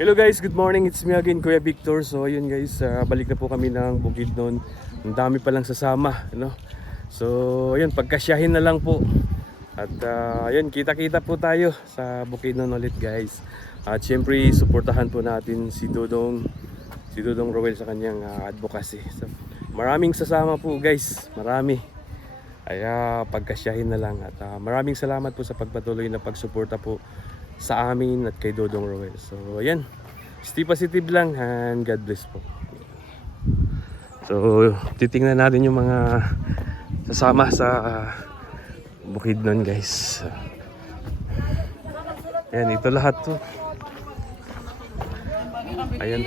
Hello guys, good morning. It's me again, Kuya Victor. So ayun guys, balik na po kami ng Bukidnon. Ang dami palang sasama, no? So ayun, pagkasyahin na lang po. At ayun, kita-kita po tayo sa Bukidnon ulit guys. At syempre, suportahan po natin si Dodong Roel sa kanyang advocacy. So, maraming sasama po guys, marami. Kaya pagkasyahin na lang. At maraming salamat po sa pagpatuloy na pagsuporta po sa amin at kay Dodong Roel. So ayan, stay positive lang and God bless po. So titingnan natin yung mga sasama sa Bukidnon guys. Ayan, ito lahat to. Ayan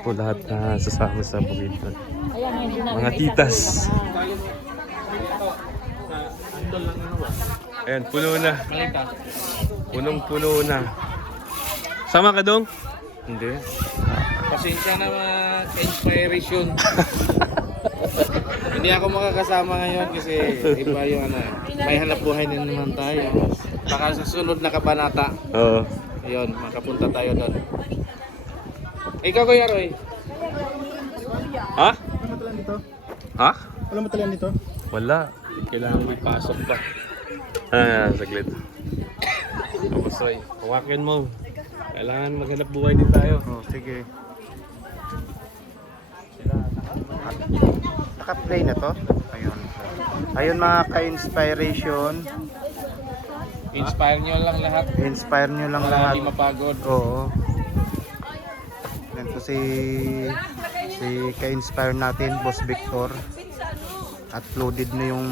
po lahat na sasama sa Bukidnon. Mga titas. Ayan, puno na. Punong-puno na. Sama ka dong? Hindi. Pasensya na mga ka-inspiration. Hindi ako makakasama ngayon kasi iba yung may hanap buhay na naman tayo. Baka sa sunod na kabanata. Oo. Ayun, makapunta tayo doon. Ikaw Kuya Roy. Ha? Ha? Wala matalian dito? Wala. Kailangan mo ipasok pa. Saglit. Tapos Roy, hawakin mo. Kailangan maghanap buhay din tayo. Oh, sige. Naka-play na to? Ayun. Ayun mga ka-inspiration. Inspire nyo lang lahat. Inspire nyo lang Para lahat. hindi mapagod. Oo. Yan to si ka-inspire natin, Boss Victor. Uploaded na yung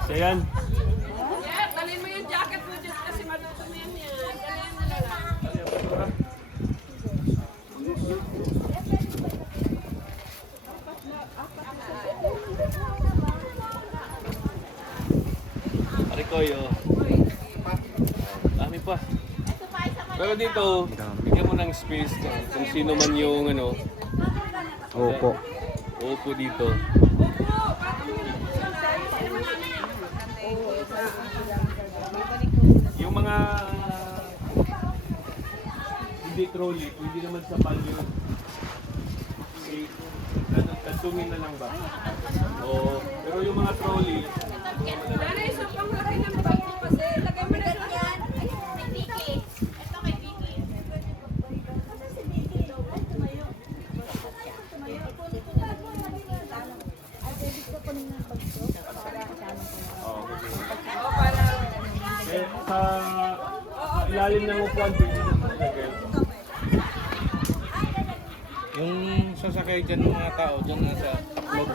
Kasi yan. Dalhin mo yung jacket mo dyan kasi madudumi yan. Dalhin mo na lang. Arikoy, oh. Dami pa. Pero dito, bigyan mo ng space kung sino man yung Opo. upo dito. Yung mga hindi trolley, pwede naman sa palyo. Tatungin na lang ba? Oo. Pero yung mga trolley, Nanay, isa pang laki ng bag mo kasi. Lagay mo na yan. Ay, Vicky. Ito kay Vicky. sa ilalim ng upuan, pwede naman lagay. Yung sasakay dyan ng mga tao, dyan nasa loob.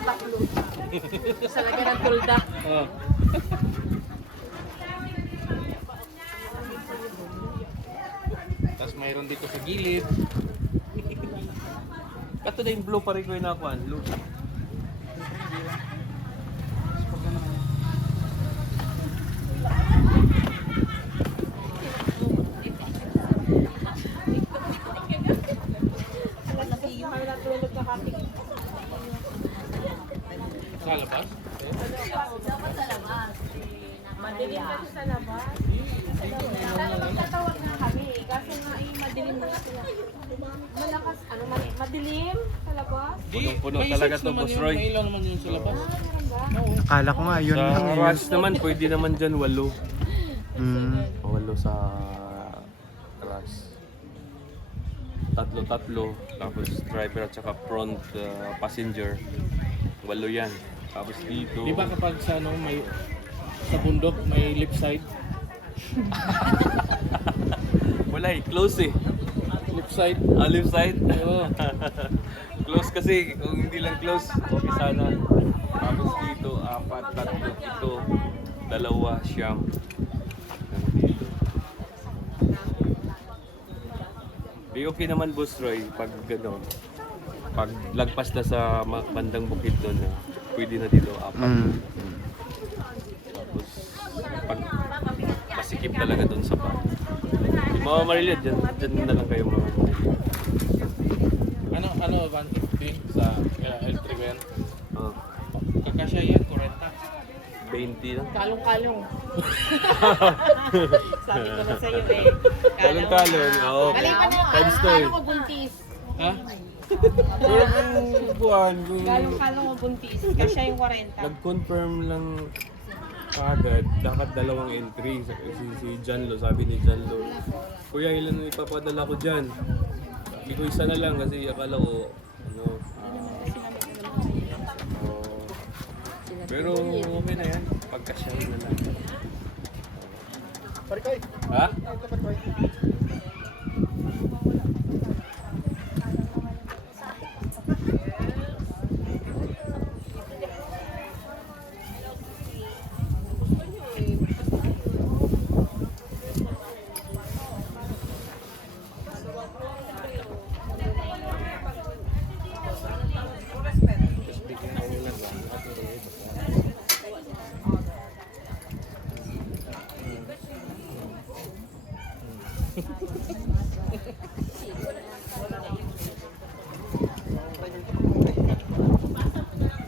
Sa lagyan ng tulda. Oh. Tapos mayroon dito sa gilid. Kato na yung blue pa rin ko yung nakuhan. Blue. Sa labas? Madilim na doon sa labas. Tatawag na kami. Kaso nga madilim na sila. Malakas, madilim sa labas. Punong-puno May talaga sense to, naman Boss yun. Roy. May ilaw naman yun sa labas. Akala ko nga yun lang Sa eh. rush naman, pwede naman dyan 8. Mm. 8 sa rush. Tatlo. Tapos driver at saka front passenger. 8 yan. Tapos dito. Di ba kapag sa may sa bundok may left side? Wala eh, close eh. Left side? Left side. Oo. Close kasi, kung hindi lang close, okay sana. Tapos dito, 4, 3, ito, 2, siyam. Dito. Di okay naman, Boss Roy, pag pag lagpas na sa bandang bukid doon, pwede na dito 4. Mm. Tapos, pag masikip talaga doon sa bar. Mga Marilad, dyan na lang kayo mga Marilad. Ano, 150 sa L3 ba yan? Oh. Kakasya yan, 40. 20 lang. Kalong-kalong. Sabi ko na sa'yo eh. Talon-talon, oo. Mali pa na, Times two, kalong-kalong o buntis. Ha? Pero kung buwan, kung Kalong-kalong o buntis. Kasi siya yung 40. nag-confirm lang kagad, dapat dalawang entry. Si Janlo, sabi ni Janlo, Kuya, ilan na ipapadala ko dyan? Sabi ko isa na lang kasi akala ko, ano, pero okay na yan, pagkasyahin na lang. Ha?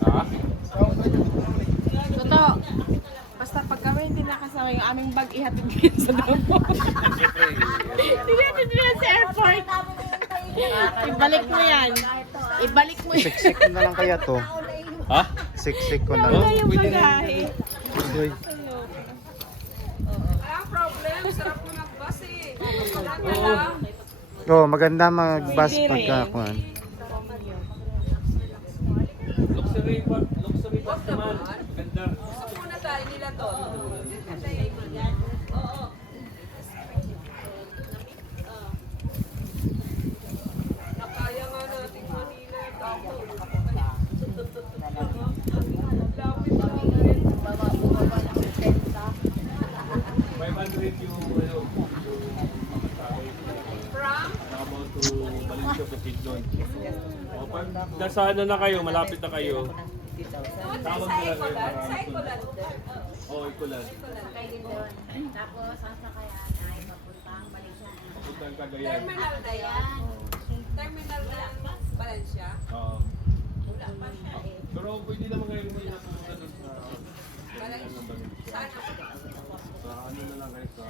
Ha? Totoo. Basta pag kami hindi nakasama yung aming bag, ihatid ko sa damo. Ihatid mo yan sa airport. Ibalik mo yan. Ibalik mo yan. Siksik ko na lang kaya to. Ha? Siksik ko na Ano lang. yung bagahe? Walang problem. Sarap mo mag-bus eh. Wala ka lang. Oh, maganda mag-bus Pwede rin. pagkakuan. Luxury bus naman. Ganda. Gusto muna tayo nila to. Oo. Nakaya nga natin Manila. Tapo. Lapit lang eh. 500 yung ano, From? about to Valencia Bukidnon. O pag nasa ano na kayo, malapit na kayo. Tawag Sa na lang kayo Ecoland. para Sa Ecoland. Oo, Ikulan. Tapos, saan sa kaya ay papuntang Malaysia? Puntang Cagayan. Terminal na yan. Terminal na Valencia. Oo. Pero pwede naman kayo hindi napunta doon sa Saan ako? sa ano na lang kayo sa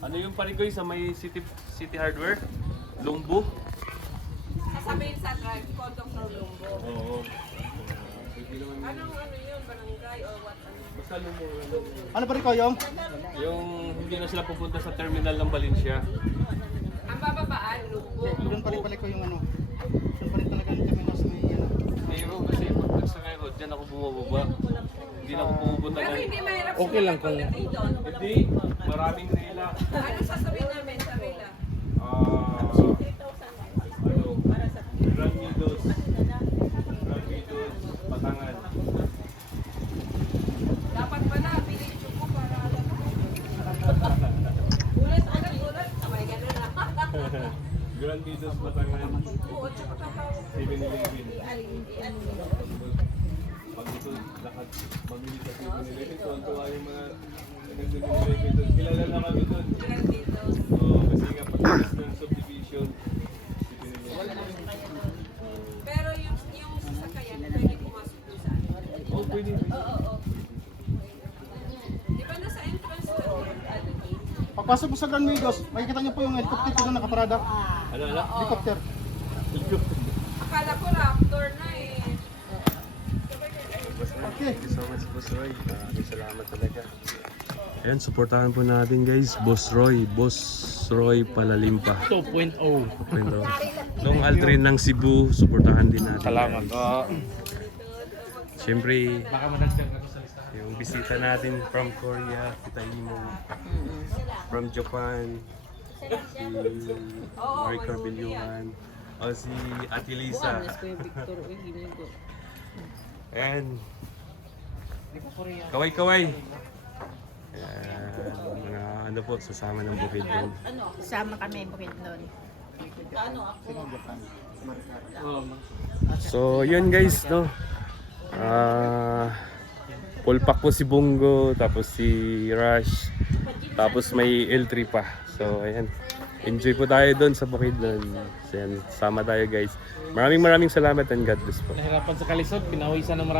ano yung parigoy sa may City Hardware? Lumbu? Sasabihin sa drive, conductor Lumbo. Oo. Pwede naman Anong ano yun? Barangay or what? basta Lumbu. Ano pa rin kayo? Yung hindi na sila pupunta sa terminal ng Valencia. Ang bababaan, Lumbo. Doon pa rin pala ko yung ano. Doon pa rin talaga yung terminal sa may ano. Pero kasi pag nagsakay ko, dyan ako bumababa. Hindi na ako pupunta Pero ng... hindi mahirap Okay lang kung- pagdating doon. Hindi, maraming rela. Ano sasabihin namin sa Rila? Ano, Grand Meadows, Batangan. Dapat pala, bilhin nyo ko para alam ko. Ulit. May ganun na. Grand Meadows, Batangan, Oo, tsaka tatawag. 7-Eleven. Pag ito, lakad, mamili sa 7-Eleven. Tuwan-tuwa yung mga nag-7-Eleven doon. Kilala na kami doon. Ilan dito? Oo, kasi nga pagkakas ng subdivision, 7-Eleven. Pero yung sasakayan, pwede pumasok doon sa ano. Oo, pwede. Oo. Di ba nasa entrance lang yun? Pagpasok mo sa Grand Meadows, makikita niyo po yung helicopter ko na nakaparada. Ano? Helicopter. Akala ko raptor na eh. Okay. Thank you so much, Boss Roy. Maraming salamat talaga. Ayan, supportahan po natin guys, Boss Roy Palalimpa. 2.0. Long Aldrin ng Cebu, supportahan din natin. Salamat. Siyempre, Baka managdag ako sa listahan. yung bisita natin from Korea, kita Imo, from Japan, si Mark Carbilluan, o si Ate Lisa. Ayan. Kaway-kaway. Ayan, mga ano po, sasama ng bukid doon. Sama kami bukid nun. So, yun guys, no? Full pack po si Bungo, tapos si Rush, tapos may L3 pa. So, ayan. Enjoy po tayo doon sa bukid doon. So, ayan, sama tayo guys. Maraming salamat and God bless po. Nahirapan sa kalisod, pinawisan ng marami.